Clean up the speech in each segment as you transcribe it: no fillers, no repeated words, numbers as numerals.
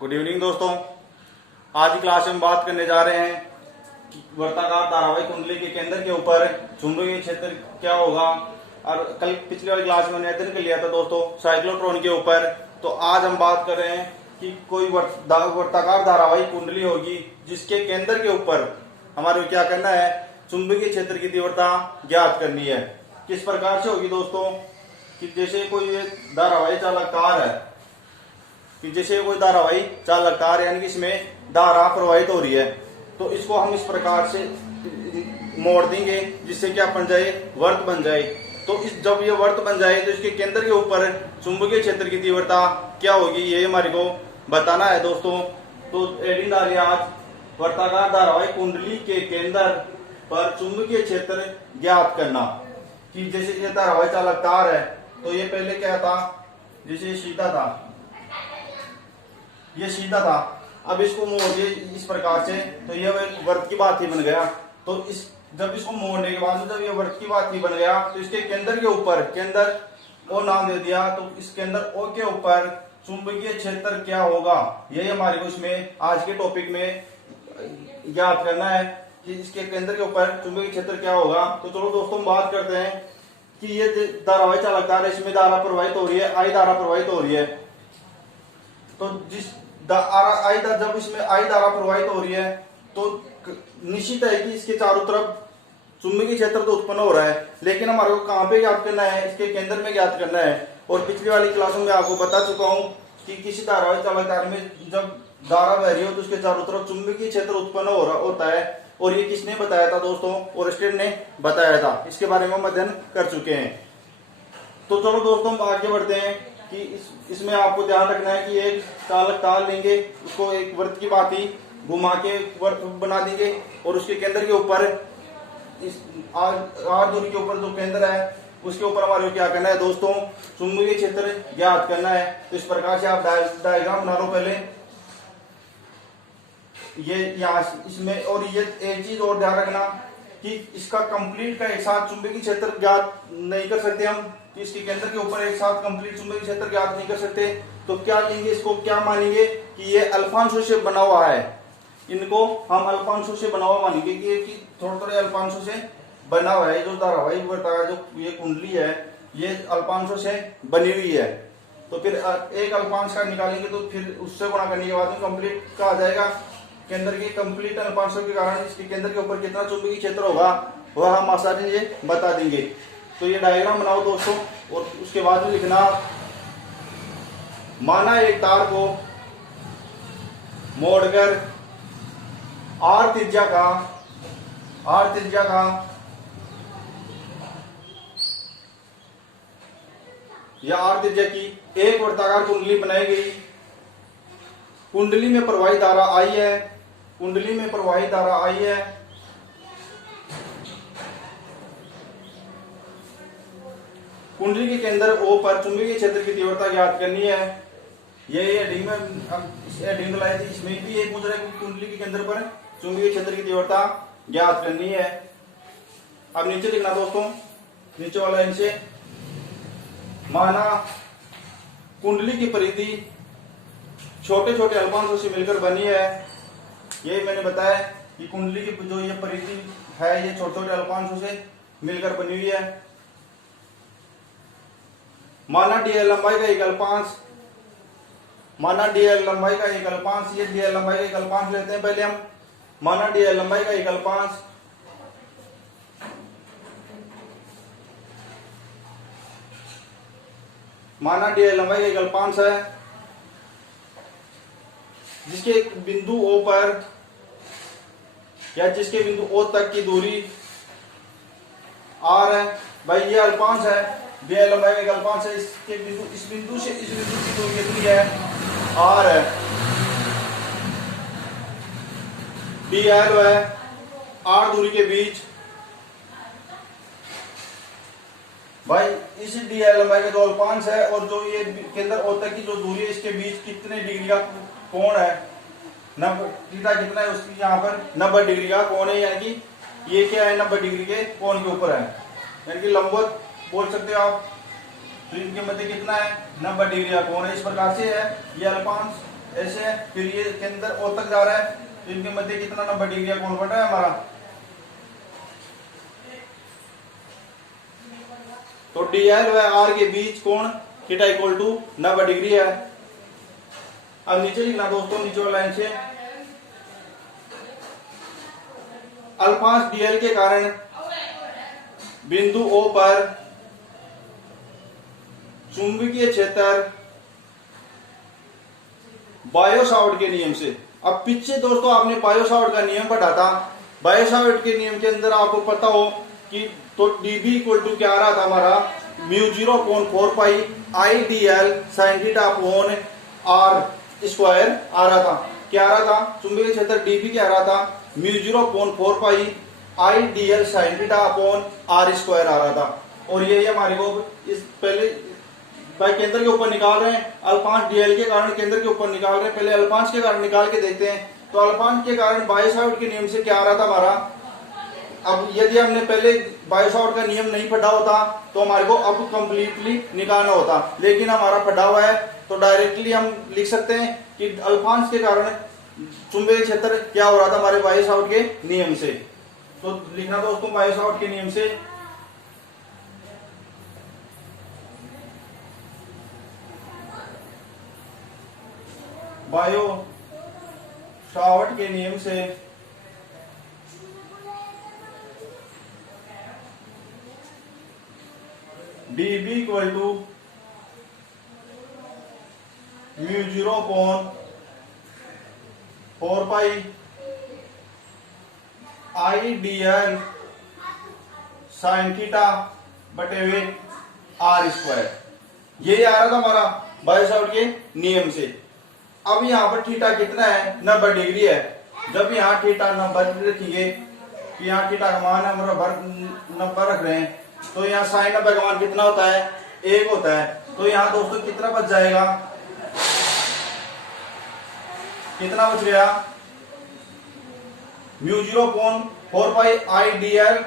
Good evening दोस्तों। आज की क्लास में बात करने जा रहे हैं कि वर्ताकार धारावाहिक कुंडली के केंद्र के ऊपर चुंबकीय क्षेत्र क्या होगा। और कल पिछली वाली क्लास में हमने अध्ययन कर लिया था दोस्तों साइक्लोट्रॉन के ऊपर। तो आज हम बात कर रहे हैं कि कोई वर्ताकार धारावाहिक कुंडली होगी जिसके केंद्र के ऊपर हमारे क्या करना है, चुंबकीय क्षेत्र की तीव्रता ज्ञात करनी है। किस प्रकार से होगी दोस्तों कि जैसे कोई धारावाहिक चालक तार है, कि जैसे कोई धारावाही चालक तार यानी कि इसमें धारा प्रवाहित हो रही है, तो इसको हम इस प्रकार से मोड़ देंगे जिससे क्या बन जाए, वर्त बन जाए। तो इस जब ये वर्त बन जाए तो इसके केंद्र के ऊपर चुंबकीय क्षेत्र की तीव्रता क्या होगी ये हमारे को बताना है दोस्तों। तो एडिंग डालिए आज वर्ताकार धारावाहिक कुंडली के केंद्र पर चुंबकीय क्षेत्र ज्ञात करना। कि जैसे ये धारावाही चालक तार है तो ये पहले क्या था, जैसे सीधा था, ये सीधा था, अब इसको मोड़ दिए इस प्रकार से तो ये वर्त की बात ही बन गया। तो इस जब इसको मोड़ने के बाद जब ये वर्त की बात ही बन गया तो इसके केंद्र के ऊपर, केंद्र ओ नाम दे दिया, तो इस केंद्र ओ के ऊपर चुंबकीय क्षेत्र क्या होगा यही हमारे को इसमें आज के टॉपिक में याद करना है कि इसके केंद्र के ऊपर चुंबकीय क्षेत्र क्या होगा। तो चलो दोस्तों बात करते हैं कि ये धारावाही चालक तार है, इसमें धारा प्रवाहित हो रही है, आई धारा प्रवाहित हो रही है। तो जिस जब इसमें आई धारा प्रवाहित हो रही है तो निश्चित है कि इसके चारों तरफ चुंबकीय क्षेत्र तो उत्पन्न हो रहा है, लेकिन हमारे को कहां पे ज्ञात करना है, इसके केंद्र में ज्ञात करना है। और पिछली वाली क्लासों में आपको बता चुका हूं कि किसी धारावाही चालक तार में जब धारा बह रही हो तो उसके चारों तरफ चुंबकीय क्षेत्र उत्पन्न होता है। और ये किसने बताया था दोस्तों, ओरस्टेड ने बताया था। इसके बारे में हम अध्ययन कर चुके हैं। तो चलो दोस्तों हम आगे बढ़ते हैं कि इसमें आपको ध्यान रखना है कि एक चालक तार लेंगे, उसको एक वृत्त की भांति घुमा के वृत्त बना देंगे और उसके केंद्र के ऊपर इस आर दूरी के ऊपर जो केंद्र है उसके ऊपर हमारे को क्या करना है दोस्तों, चुंबकीय क्षेत्र ज्ञात करना है। तो इस प्रकार से आप डायग्राम बना लो पहले ये यहाँ इसमें। और ये एक चीज और ध्यान रखना कि इसका कंप्लीट का एक साथ चुंबकीय क्षेत्र ज्ञात नहीं कर सकते हम, इसके केंद्र के ऊपर एक साथ कंप्लीट चुंबकीय क्षेत्र ज्ञात नहीं कर सकते। तो क्या लेंगे, इसको क्या मानेंगे कि ये अल्फांशों से बना हुआ है, इनको हम अल्फांशों से बना हुआ मानेंगे कि थोड़े थोड़े अल्फांशों से बना हुआ है। जो धारावाहिक वर्ताकार जो ये कुंडली है ये अल्फांशों से बनी हुई है। तो फिर एक अल्फांश का निकालेंगे तो फिर उससे गुणा करने के बाद में कंप्लीट का आ जाएगा। केंद्र के कंप्लीट अल्फांशों के कारण इसके केंद्र के ऊपर कितना चुंबकीय क्षेत्र होगा वह हम आसानी से बता देंगे। तो ये डायग्राम बनाओ दोस्तों और उसके बाद में लिखना, माना एक तार को मोड़कर आर त्रिज्या का या आर त्रिज्या की एक वर्ताकार कुंडली बनाई गई। कुंडली में प्रवाहित धारा आई है, कुंडली में प्रवाहित धारा आई है। कुंडली के केंद्र ओ पर चुंबकीय क्षेत्र की तीव्रता ज्ञात करनी है। ये हेडिंग में हेडिंग लाई थी, इसमें भी एक मुद्रा कुंडली के केंद्र पर चुंबकीय क्षेत्र की तीव्रता ज्ञात करनी है। अब नीचे लिखना दोस्तों, नीचे वाला इनसे, माना कुंडली की परिधि छोटे छोटे अल्पांशों से मिलकर बनी है। यही मैंने बताया कि कुंडली की जो ये परिधि है ये छोटे छोटे अल्पांशों से मिलकर बनी हुई है। माना डीएल लंबाई का एक अल्पांश, माना डीएल लंबाई का एक अल्पांश, ये डीएल लंबाई का एक अल्पांश लेते हैं पहले हम। माना डीएल लंबाई का एक अल्पांश, माना डीएल लंबाई का एक अल्पांश है जिसके बिंदु ओ पर या जिसके बिंदु ओ तक की दूरी आर है। भाई ये अल्पांश है, डीएल लंबाई का एक अल्पांश है, इसके बिंदु इस बिंदु से इस बिंदु की दूरी कितनी है, आर है। डीएल है आर दूरी के बीच। भाई इस डीएल लंबाई का जो अल्पांश है और जो ये केंद्र ओ तक की जो दूरी है इसके बीच कितने डिग्री का कोण है, 90 थीटा कितना है उसकी यहाँ पर 90 डिग्री का कोण है। यानी कि ये क्या है, 90 डिग्री के कोण के ऊपर है, यानी कि लंबवत बोल सकते हो आप। तो इनके मध्य कितना है, 90 डिग्री का कोण है। इस प्रकार से है ये अल्पांश ऐसे है, फिर ये केंद्र ओ तक जा रहा है, तो इनके मध्य कितना नंबर डिग्री का कोण बन रहा है हमारा। तो DL व R के बीच कोण थीटा इक्वल टू 90 डिग्री है। अब नीचे लिखना दोस्तों, नीचे वाला लाइन से अल्फांस DL के कारण बिंदु O पर चुंबकीय क्षेत्र बायो-सावर्ट के नियम से। अब पीछे दोस्तों आपने बायो-सावर्ट का नियम पढ़ा था। बायो-सावर्ट के नियम के अंदर आपको पता हो कि तो dB इक्वल टू क्या आ रहा था हमारा, μ0.4 pi IDL sin theta upon R square आ रहा था। क्या आ रहा था, चुंबकीय क्षेत्र dB क्या आ रहा था, μ0.4 pi IDL sin theta upon R square आ रहा था। और ये हमारे को इस पहले भाई केंद्र के ऊपर निकाल रहे हैं, अल्फांस DL के कारण केंद्र के ऊपर निकाल रहे हैं। पहले अल्फांस के कारण निकाल के देखते हैं। तो अल्फांस के कारण बायो-सावर्ट के नियम से क्या आ रहा था हमारा। अब यदि हमने पहले बायो-सावर्ट का नियम नहीं पढ़ा होता तो हमारे को अब कंप्लीटली निकालना होता, लेकिन हमारा पढ़ा हुआ है तो डायरेक्टली हम लिख सकते हैं कि अल्फांस के कारण चुंबकीय क्षेत्र क्या हो रहा था हमारे बायो-सावर्ट के नियम से। तो लिखना दोस्तों, बायो-सावर्ट के नियम से बायो-सावर्ट के नियम से dB equal to μ0.4 pi IDL sin theta बटे हुए R स्क्वायर, ये आ रहा था हमारा बायो-सावर्ट के नियम से। अब यहाँ पर थीटा कितना है, 90 डिग्री है। जब यहाँ थीटा 90 रखिए, यहाँ थीटा का मान हम 90 रख रहे हैं, तो यहाँ साइन 90 का मान कितना होता है, 1 होता है। तो यहाँ दोस्तों कितना बच जाएगा, कितना बच गया, μ0.4 पाई IDL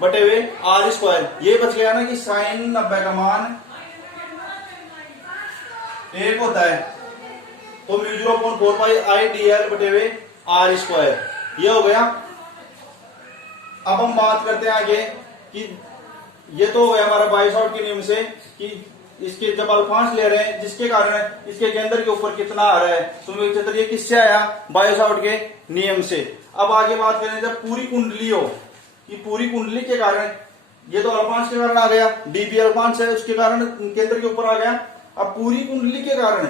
बटे हुए R स्क्वायर। ये बच गया ना कि साइन 90 का मान 1 होता है, तो μ0.4 पाई IDL बटे हुए R स्क्वायर, ये हो गया। अब हम बात करते हैं आगे कि ये तो हो गया हमारा बायो-सावर्ट के नियम से कि इसके जब अल्फांस ले रहे हैं जिसके कारण इसके केंद्र के ऊपर कितना आ रहा है चुंबकीय क्षेत्र, ये किससे आया, बायो-सावर्ट के नियम से। अब आगे बात करें जब पूरी कुंडली हो, कि पूरी कुंडली के कारण ये तो अल्फांस के कारण आ गया, dB अल्फांस है उसके कारण केंद्र के ऊपर आ गया। अब पूरी कुंडली के कारण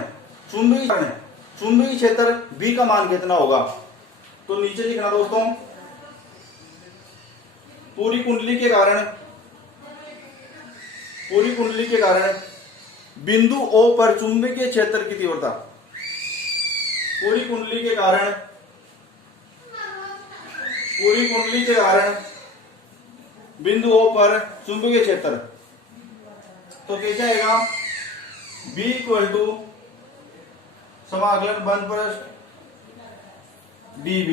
चुंबकीय क्षेत्र B का मान कितना होगा, तो नीचे लिखना दोस्तों, पूरी कुंडली के कारण बिंदु O पर चुंबकीय क्षेत्र की तीव्रता, पूरी कुंडली के कारण बिंदु O पर चुंबकीय क्षेत्र, तो कैसे आएगा, B इक्वल टू समाकलन बंद पृष्ठ dB।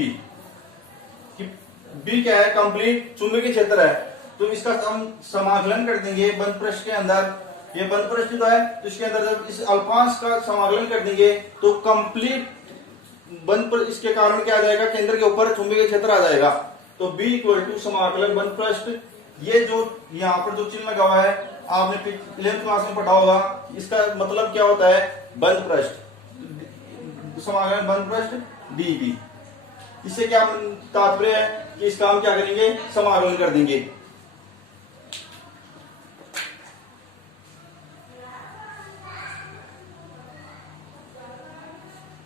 B क्या है, कंप्लीट चुंबकीय क्षेत्र है, तो इसका हम समाकलन कर देंगे बंद पृष्ठ के अंदर। ये बंद पृष्ठ तो है, तो इसके अंदर जब इस अल्फांस का समाकलन कर देंगे तो कंप्लीट बंद पृष्ठ, इसके कारण क्या आ जाएगा, केंद्र के ऊपर चुंबकीय क्षेत्र आ जाएगा। तो B इक्वल टू समाकलन बंद पृष्ठ, ये जो यहाँ पर जो चिन्ह लगा हुआ है आपने 11th क्लास में पढ़ा होगा, इसका मतलब क्या होता है, बंद पृष्ठ, समाकलन बंद पृष्ठ dB। इससे क्या तात्पर्य है कि इसका हम क्या करेंगे, समाकलन कर देंगे।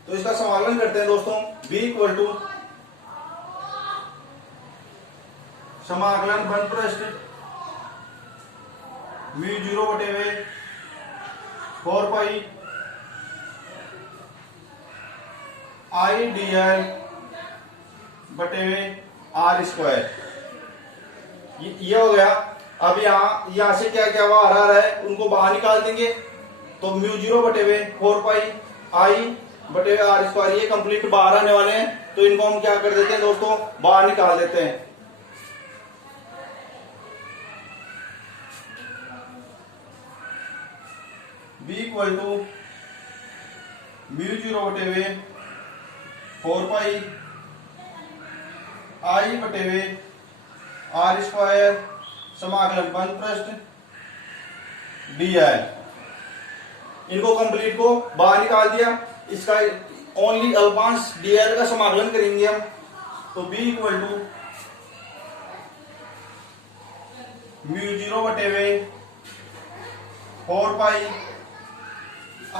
तो इसका समाकलन करते हैं दोस्तों, B इक्वल टू समाकलन बंद पृष्ठ μ0 बटे हुए 4 पाई IDL बटे हुए R स्क्वायर, ये हो गया। अब यहां से क्या क्या आ रहा है उनको बाहर निकाल देंगे, तो μ0 बटे हुए 4 पाई I बटे हुए R स्क्वायर, ये कंप्लीट बाहर आने वाले हैं, तो इनको हम क्या कर देते हैं दोस्तों, बाहर निकाल देते हैं। B equal to mu zero बटे हुए 4 पाई आई बटे हुए आर स्क्वायर समाकलन बंद पृष्ठ dl। इनको कंप्लीट को बाहर निकाल दिया, इसका ओनली अल्पांश dl का समाकलन करेंगे हम। तो b equal to mu zero बटे हुए 4 पाई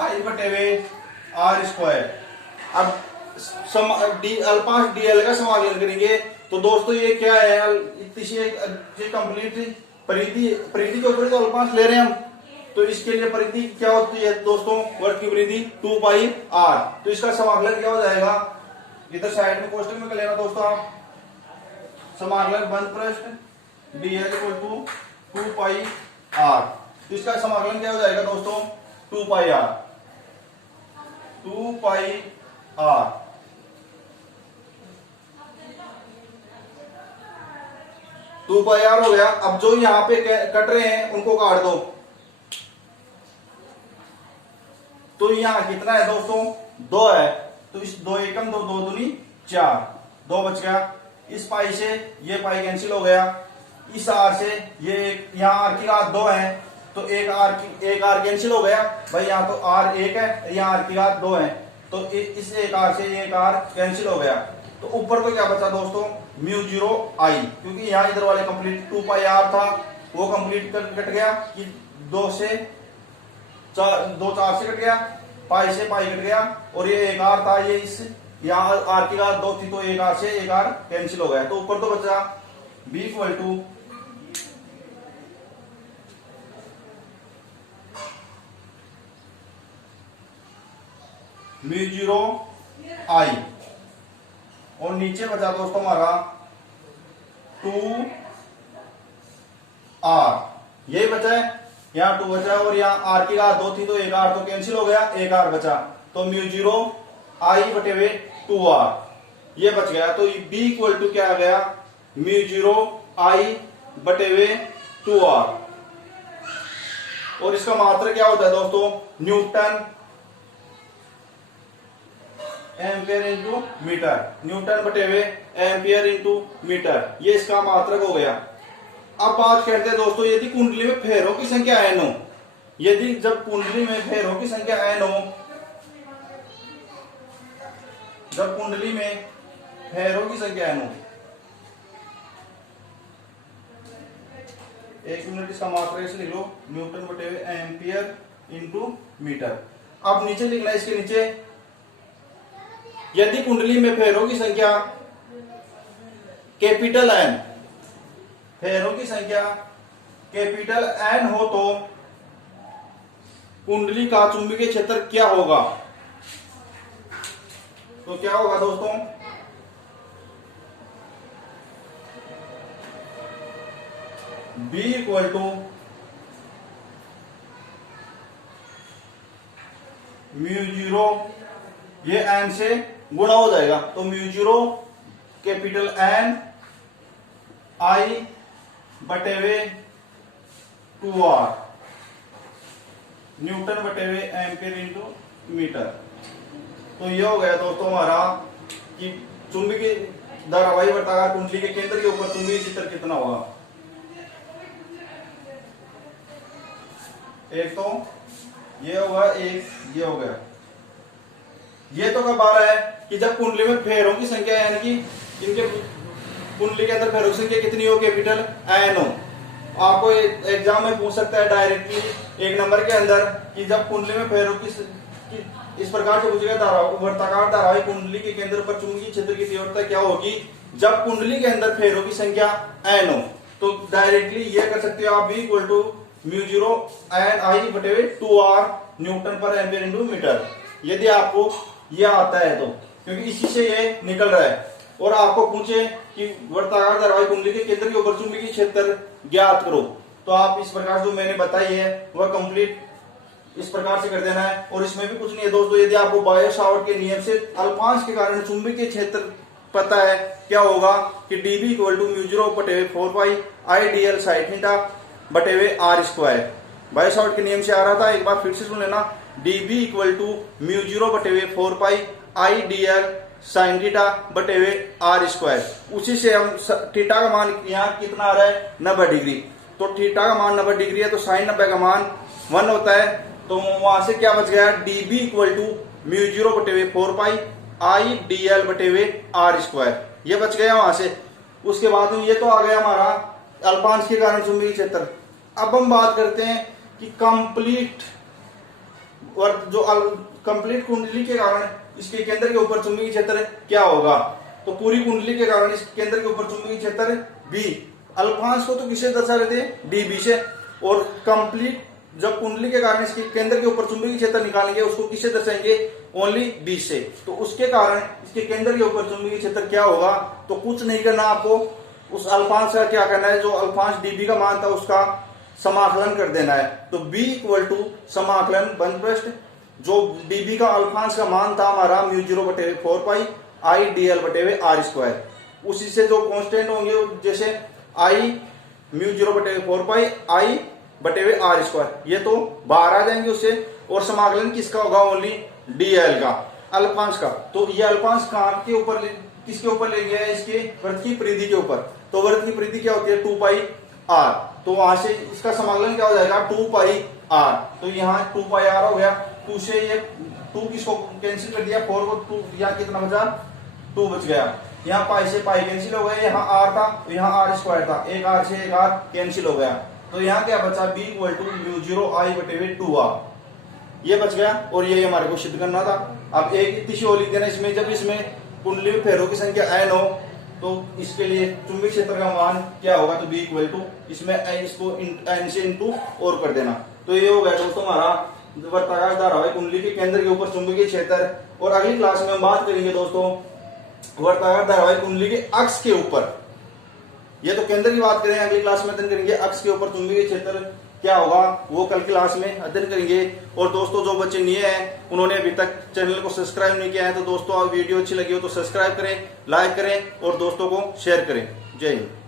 आई बटे हुए आर स्क्वायर। अब अल्पांश dl का समाकलन करेंगे। तो दोस्तों ये क्या है, कंप्लीट परिधि के ऊपर तो अल्पांश ले रहे हैं हम, तो इसके लिए परिधि क्या होती है दोस्तों, वर्ग की परिधि 2 पाई r। तो इसका समाकलन क्या हो जाएगा, इधर साइड में कोष्टक में कर लेना दोस्तों आप, समाकलन बंद पृष्ठ dl equal to 2 pi r। तो इसका समाकलन क्या हो जाएगा दोस्तों, 2 pi r, 2 pi r। Two pi R हो गया। अब जो यहां पे कट रहे हैं उनको काट दो। तो यहां कितना है दोस्तों, 2 है। तो इस 2 एकम 2, 2 दूनी 4, 2 बच गया। इस पाई से ये पाई कैंसिल हो गया, इस आर से ये यहाँ आर की घात 2 है, तो एक आर कैंसिल हो गया भाई, यहाँ तो आर 1 है, यहाँ आर की घात 2 है, तो इस एक आर से एक आर कैंसिल हो गया। तो ऊपर तो क्या बचा दोस्तों, म्यू जीरो आई, क्योंकि यहाँ इधर वाले कंप्लीट 2 पाई आर था वो कंप्लीट कट गया, कि 2 से 4 से कट गया, पाई से पाई कट गया, और ये एक आर था, ये इस यहाँ आर की घात 2 थी, तो एक आर से एक आर कैंसिल हो गया। तो ऊपर तो बचा B equal to mu zero I, और नीचे बचा दोस्तों हमारा 2 आर, यही बचा है, यहाँ 2 बचा और यहाँ आर की घात 2 थी, तो एक आर तो कैंसिल हो गया, एक आर बचा, तो म्यू जीरो आई बटे हुए 2 आर ये बच गया। तो बी इक्वल टू क्या आ गया, म्यू जीरो आई बटे हुए 2 आर। और इसका मात्रा क्या होता है दोस्तों, newton ampere into metre, newton बटे हुए एम्पियर इंटू मीटर, ये इसका मात्रक हो गया। अब बात करते हैं दोस्तों, यदि कुंडली में फेरों की संख्या n हो, यदि जब कुंडली में फेरों की संख्या n हो, जब कुंडली में फेरों की संख्या n हो, 1 मिनट इसका मात्रक ऐसे लिख लो, न्यूटन बटे हुए एम्पियर इंटू मीटर। अब नीचे लिखना है, इसके नीचे यदि कुंडली में फेरों की संख्या कैपिटल एन, फेरों की संख्या कैपिटल एन हो, तो कुंडली का चुंबकीय क्षेत्र क्या होगा। तो क्या होगा दोस्तों, B equal to mu zero, ये एन से गुणा हो जाएगा, तो mu zero capital N I बटे हुए 2 आर, न्यूटन बटे हुए एम्पियर इंटू मीटर। तो ये हो गया दोस्तों हमारा कि चुंबकीय धारावाही वर्ताकार कुंडली के केंद्र के ऊपर चुंबकीय क्षेत्र कितना होगा। एक तो ये होगा, एक ये हो गया। ये तो कब आ रहा है कि जब कुंडली में फेरों की संख्या, यानी कि इनके कुंडली के अंदर फेरों की संख्या कितनी हो, कैपिटल एन हो। आपको एग्जाम में पूछ सकता है डायरेक्टली 1 नंबर के अंदर कि जब कुंडली में फेरों की इस प्रकार से पूछेगा, वर्ताकार धारावाही कुंडली के केंद्र पर चुंबकीय क्षेत्र की तीव्रता क्या होगी जब कुंडली के अंदर फेरों की संख्या एन हो। तो डायरेक्टली ये कर सकते हो आप, B equal to mu zero N I बटे 2 R newton per ampere into metre, यदि आपको ये आता है तो, क्योंकि इसी से ये निकल रहा है। और आपको पूछे कि वर्ताकार धारावाही कुंडली के केंद्र के ऊपर चुंबकीय क्षेत्र ज्ञात करो, तो आप इस प्रकार जो मैंने बताई है वह कंप्लीट इस प्रकार से कर देना है। और इसमें भी कुछ नहीं है दोस्तों, यदि आपको बायो सावर्ट के नियम से अल्पांश के कारण चुंबकीय क्षेत्र पता है, क्या होगा कि dB equal to mu zero बटे 4 pi I dl sine theta बटे हुए r स्क्वायर। बायो सावर्ट के नियम से आ रहा था, एक बार फिर से सुन लेना, dB equal to mu 0/4 pi I dl sine theta बटे हुए आर स्क्वायर। उसी से हम थीटा का मान यहाँ कितना आ रहा है 90 डिग्री, तो थीटा का मान 90 डिग्री है तो साइन 90 का मान 1 होता है। तो वहां से क्या बच गया dB equal to mu 0/4 pi I dl बटे हुए आर स्क्वायर, ये बच गया वहां से। उसके बाद में ये तो आ गया हमारा अल्पांश के कारण चुंबकीय क्षेत्र। अब हम बात करते हैं कि कंप्लीट कंप्लीट कुंडली के कारण इसके केंद्र के ऊपर चुंबकीय क्षेत्र क्या होगा। तो पूरी कुंडली के कारण इस केंद्र के ऊपर चुंबकीय क्षेत्र बी। अल्पांश को तो किससे दर्शा रहे थे डीबी से, और कंप्लीट जब कुंडली के कारण इसके केंद्र के ऊपर चुंबकीय क्षेत्र निकालेंगे उसको किससे दर्शाएंगे ओनली बी से। तो उसके कारण इसके केंद्र के ऊपर चुंबकीय क्षेत्र क्या होगा, तो कुछ नहीं करना आपको, उस अल्पांश का क्या करना है, जो अल्पांश डीबी का मान था उसका समाकलन कर देना है। तो b इक्वल टू समाकलन बंद पृष्ठ, जो dB का अल्फांश का मान था हमारा म्यू 0/4 पाई आई dl बटे हुए आर स्क्वायर, उसी से जो कांस्टेंट होंगे जैसे आई म्यू 0/4 पाई आई बटे हुए आर स्क्वायर, ये तो बाहर आ जाएंगे उससे। और समाकलन किसका होगा ओनली dl का, अल्फांश का। तो ये अल्फांश कहाँ के ऊपर किसके ऊपर ले गया है, इसके वृत्त की परिधि के ऊपर। तो वृत्त की परिधि क्या होती है 2 पाई आर, तो वहां से इसका समाकलन क्या हो जाएगा 2 पाई आर। तो यहाँ 2 पाई आर हो गया, 2 से ये 2 किसको कैंसिल कर दिया 4 को, 2 यहाँ कितना बचा 2 बच गया। यहाँ पाई से पाई कैंसिल हो गया, यहाँ आर था तो यहाँ आर स्क्वायर था, एक आर से एक आर कैंसिल हो गया। तो यहाँ क्या बचा b इक्वल टू म्यू 0 आई बटे हुए 2r, ये बच गया। और ये हमारे को सिद्ध करना था। अब एक इतनी और लिख देना इसमें, जब इसमें कुंडली में फेरों की संख्या n हो तो इसके लिए चुंबकीय क्षेत्र का मान क्या होगा, तो b इक्वल टू इसमें इसको n से इंटू और कर देना। तो ये हो गया दोस्तों हमारा वर्ताकार धारावाहिक कुंडली के केंद्र के ऊपर चुंबकीय क्षेत्र। और अगली क्लास में हम बात करेंगे दोस्तों वर्ताकार धारावाहिक कुंडली के अक्ष के ऊपर। ये तो केंद्र की बात करें, अगली क्लास में अध्ययन करेंगे अक्ष के ऊपर चुंबकीय क्षेत्र क्या होगा, वो कल क्लास में अध्ययन करेंगे। और दोस्तों जो बच्चे नए हैं उन्होंने अभी तक चैनल को सब्सक्राइब नहीं किया है, तो दोस्तों आप वीडियो अच्छी लगी हो तो सब्सक्राइब करें, लाइक करें और दोस्तों को शेयर करें। जय हिंद।